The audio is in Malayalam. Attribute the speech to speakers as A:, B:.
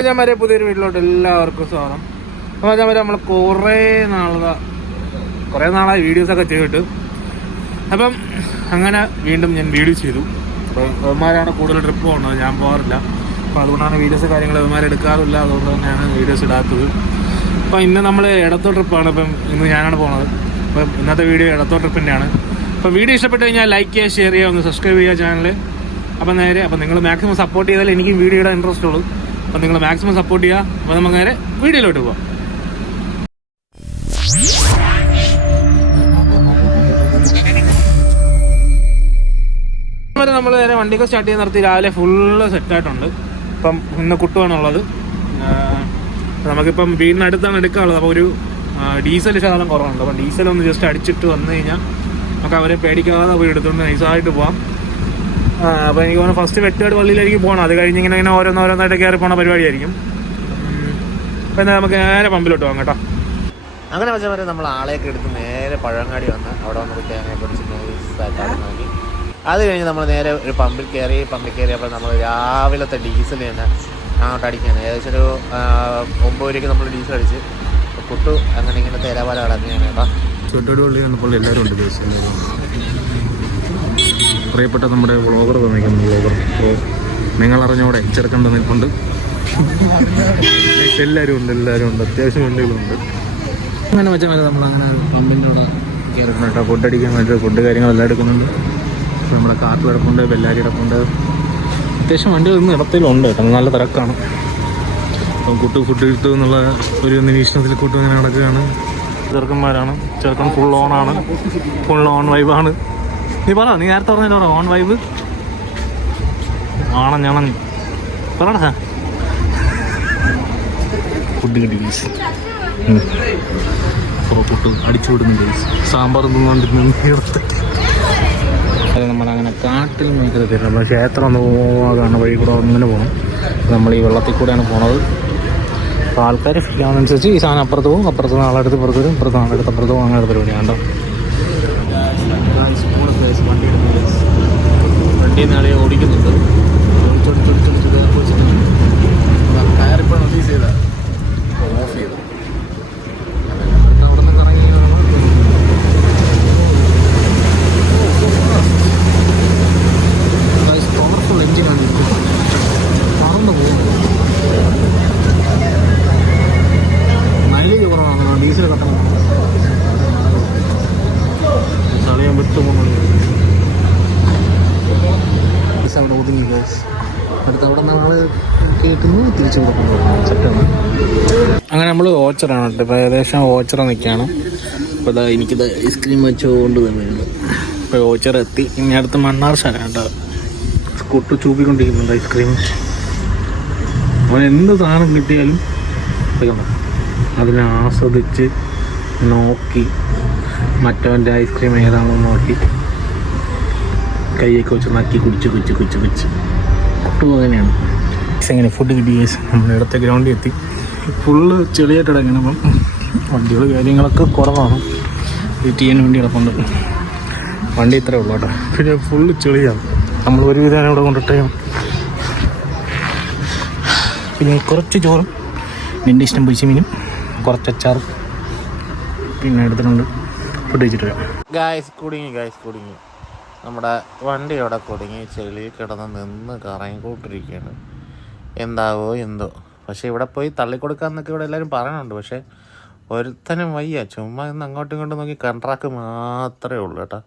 A: മച്ചാമാരെ പുതിയൊരു വീട്ടിലോട്ട് എല്ലാവർക്കും സ്വാഗതം. മച്ചാമാരെ നമ്മൾ കുറേ നാളെ കുറേ നാളായി വീഡിയോസൊക്കെ ചെയ്തിട്ട്. അപ്പം അങ്ങനെ വീണ്ടും ഞാൻ വീഡിയോ ചെയ്തു. അപ്പോൾ ഇവന്മാരാണ് കൂടുതൽ ട്രിപ്പ് പോകുന്നത്. ഞാൻ പോകാറില്ല. അപ്പോൾ അതുകൊണ്ടാണ് വീഡിയോസ് കാര്യങ്ങൾ അവന്മാരെടുക്കാറില്ല അതുകൊണ്ട് തന്നെയാണ് വീഡിയോസ് ഇടാത്തത്. അപ്പോൾ ഇന്ന് നമ്മൾ ഇടത്തോ ട്രിപ്പാണ് ഇപ്പം ഇന്ന് ഞാനാണ് പോകുന്നത് അപ്പം ഇന്നത്തെ വീഡിയോ ഇടത്തോ ട്രിപ്പിന്റെയാണ് അപ്പോൾ വീഡിയോ ഇഷ്ടപ്പെട്ട് കഴിഞ്ഞാൽ ലൈക്ക് ചെയ്യുക ഷെയർ ചെയ്യുക ഒന്ന് സബ്സ്ക്രൈബ് ചെയ്യുക ചാനൽ അപ്പം നേരെ അപ്പം നിങ്ങൾ മാക്സിമം സപ്പോർട്ട് ചെയ്താൽ എനിക്കും വീഡിയോയുടെ ഇൻട്രസ്റ്റ് ഉള്ളൂ. അപ്പം നിങ്ങൾ മാക്സിമം സപ്പോർട്ട് ചെയ്യുക അപ്പോൾ നമുക്ക് നേരെ വീഡിയോയിലോട്ട് പോവാം. നമ്മൾ നേരെ വണ്ടിയൊക്കെ സ്റ്റാർട്ട് ചെയ്ത് നിർത്തി. രാവിലെ ഫുള്ള് സെറ്റായിട്ടുണ്ട് ഇപ്പം ഇന്ന് കുട്ടുവാണുള്ളത്. നമുക്കിപ്പം വീടിനടുത്താണ് എടുക്കാനുള്ളത്. അപ്പോൾ ഒരു ഡീസൽ ശതമാനം കുറവുണ്ട്. അപ്പം ഡീസൽ ഒന്ന് ജസ്റ്റ് അടിച്ചിട്ട് വന്നു കഴിഞ്ഞാൽ നമുക്ക് അവരെ പേടിക്കാതെ പോയി എടുത്തുകൊണ്ട് നൈസായിട്ട് പോവാം. അപ്പോൾ എനിക്ക് തോന്നുന്നു ഫസ്റ്റ് വെട്ടുകാട് പള്ളിയിലായിരിക്കും പോകണം അത് കഴിഞ്ഞ് ഇങ്ങനെ ഇങ്ങനെ ഓരോന്നോരോന്നായിട്ട് കയറി പോണ പരിപാടിയായിരിക്കും. അപ്പോൾ എന്താ നമുക്ക് നേരെ പമ്പിലോട്ട് പോകാം കേട്ടോ.
B: അങ്ങനെ വെച്ചാൽ വരെ നമ്മൾ ആളെയൊക്കെ എടുത്ത് നേരെ പഴങ്ങാടി വന്ന് അവിടെ വന്ന് തേങ്ങ പൊടിച്ച് നൈസായിട്ട് നോക്കി. അത് കഴിഞ്ഞ് നമ്മൾ നേരെ ഒരു പമ്പിൽ കയറി പമ്പിൽ കയറിയപ്പോൾ നമ്മൾ രാവിലത്തെ ഡീസൽ തന്നെ അങ്ങോട്ട് അടിക്കുകയാണ് ഏകദേശം ഒരു ഒമ്പത് രൂപയ്ക്ക് നമ്മൾ ഡീസൽ അടിച്ച് പുട്ടു അങ്ങനെ ഇങ്ങനെ തേരാപാല കടക്കുകയാണ് കേട്ടോ.
A: ചുട്ടോട് പള്ളി വന്നപ്പോൾ എല്ലാവരും ഉണ്ട്. പ്രിയപ്പെട്ട നമ്മുടെ വ്ളോഗർ തന്നിരിക്കുന്ന വ്ളോഗർ. അപ്പോൾ നിങ്ങൾ അറിഞ്ഞോടെ ചെറുക്കണ്ട നിൽപ്പുണ്ട് എല്ലാവരും ഉണ്ട് എല്ലാവരും ഉണ്ട്. അത്യാവശ്യം വണ്ടികളുണ്ട്. അങ്ങനെ വെച്ചാൽ മതി നമ്മളങ്ങനെ പമ്പിന്റെ അവിടെ കയറിക്കണം കേട്ടോ ഫുഡ് അടിക്കാൻ വേണ്ടി ഫുഡ് കാര്യങ്ങളെല്ലാം എടുക്കുന്നുണ്ട്. നമ്മുടെ കാട്ടിൽ കിടപ്പുണ്ട് ബെല്ലാരി കിടപ്പുണ്ട്. അത്യാവശ്യം വണ്ടികൾ ഇന്ന് ഇടത്തിലുണ്ട് കേട്ടോ നല്ല തിരക്കാണ്. അപ്പം കുട്ടു ഫുഡ് കിട്ടും എന്നുള്ള ഒരു നിരീക്ഷണത്തിൽ കൂട്ടും അങ്ങനെ നടക്കുകയാണ്. ചെറുക്കന്മാരാണ് ചെറുക്കൻ ഫുൾ ഓൺ ആണ്. ഫുൾ ഓൺ വൈബാണ് നീ പറ നീ നേരത്തെ പറഞ്ഞല്ലോ പറ ഓൺ വൈബ് ആണോ പറടാ. ഫുഡ് കിട്ടി നമ്മളങ്ങനെ കാട്ടിൽ മേഖല നമ്മൾ ക്ഷേത്രം ഒന്ന് പോകാതാണ് വഴി കൂടെ അങ്ങനെ പോകണം നമ്മൾ ഈ വെള്ളത്തിൽ കൂടെയാണ് പോണത്. അപ്പോൾ ആൾക്കാർ ഫീൽ ആവുന്നതനുസരിച്ച് ഈ സാധനം അപ്പുറത്ത് പോകും അപ്പുറത്ത് നിന്ന് ആളെടുത്ത് പുറത്ത് വരും ഇപ്പുറത്ത് ആളെടുത്ത് അപ്പുറത്ത് പോകും അങ്ങനെ പരിപാടിയാണ് കേട്ടോ. വണ്ടി നാളെ ഓടിക്കുന്നുണ്ട്
B: ടയറിപ്പോൾ നോട്ടീസ് ചെയ്ത ഓഫ് ചെയ്തു
A: അവിടെ നിന്ന് കറങ്ങി പവർഫുൾ എഞ്ചിനാണ് പറന്നു പോകുന്നത് മൈലേജ് കുറവാണ് ഡീസൽ കട്ടണം ചളിയാൻ വിട്ടു പോകുന്നത് അവിടെ ഒതുങ്ങി ഗൈസ് അടുത്ത് അവിടെ നിന്ന് ആൾ കേൾക്കുന്നു തിരിച്ചു കൊടുക്കുന്നു സെറ്റാണ് അങ്ങനെ നമ്മൾ ഓച്ചറാണ് കേട്ടോ. ഇപ്പോൾ ഏകദേശം ഓച്ചറ നിൽക്കുകയാണ് അപ്പോൾ അതാ എനിക്കിത് ഐസ്ക്രീം വെച്ചുകൊണ്ട് തന്നെയാണ്. ഇപ്പോൾ ഓച്ചറ എത്തി. ഇനി അടുത്ത് മണ്ണാർ ശാല കേട്ടോ. കൊട്ടു ചൂപ്പിക്കൊണ്ടിരിക്കുന്നുണ്ട് ഐസ്ക്രീം അവൻ എന്ത് സാധനം കിട്ടിയാലും അതിനെ ആസ്വദിച്ച് നോക്കി മറ്റവന്റെ ഐസ്ക്രീം ഏതാണെന്ന് നോക്കി. കൈയൊക്കെ വെച്ച് നക്കി കുടിച്ച് കുടിച്ച് കുടിച്ച് കുടിച്ച്. കുട്ടു അങ്ങനെയാണ്. എങ്ങനെ ഫുഡ് കിട്ടി guys. നമ്മുടെ ഇടത്തെ ഗ്രൗണ്ടിൽ എത്തി. ഫുള്ള് ചെളിയായിട്ട് ഇടങ്ങണം അപ്പം. വണ്ടികൾ കാര്യങ്ങളൊക്കെ കുറവാണ്. വെയിറ്റ് ചെയ്യാൻ വേണ്ടി കിടപ്പുണ്ട്. വണ്ടി ഇത്രേ ഉള്ളൂ കേട്ടോ. പിന്നെ ഫുള്ള് ചെളിയാണ്. നമ്മൾ ഒരു വിധാനം ഇവിടെ കൊണ്ടിട്ടേ പിന്നെ കുറച്ച് ചോറും നിന്റെ ഇഷ്ടം പൊരിച്ച മീനും കുറച്ച് അച്ചാറും പിന്നെ എടുത്തിട്ടുണ്ട്. ഫുഡ് കഴിച്ചിട്ട് വരാം.
B: ഗായ്സ് കുടുങ്ങി ഗായ്സ് കുടുങ്ങി. നമ്മുടെ വണ്ടി അവിടെ കുടുങ്ങി ചെളിയിൽ കിടന്ന് നിന്ന് കറങ്ങിക്കൊണ്ടിരിക്കുകയാണ്. എന്താവോ എന്തോ. പക്ഷെ ഇവിടെ പോയി തള്ളിക്കൊടുക്കാന്നൊക്കെ ഇവിടെ എല്ലാവരും പറയണുണ്ട്. പക്ഷെ ഒരുത്തനും വയ്യ. ചുമ്മാ ഇന്ന് അങ്ങോട്ടും ഇങ്ങോട്ടും നോക്കി കൺട്രാക്ട് മാത്രമേ ഉള്ളൂ കേട്ടോ.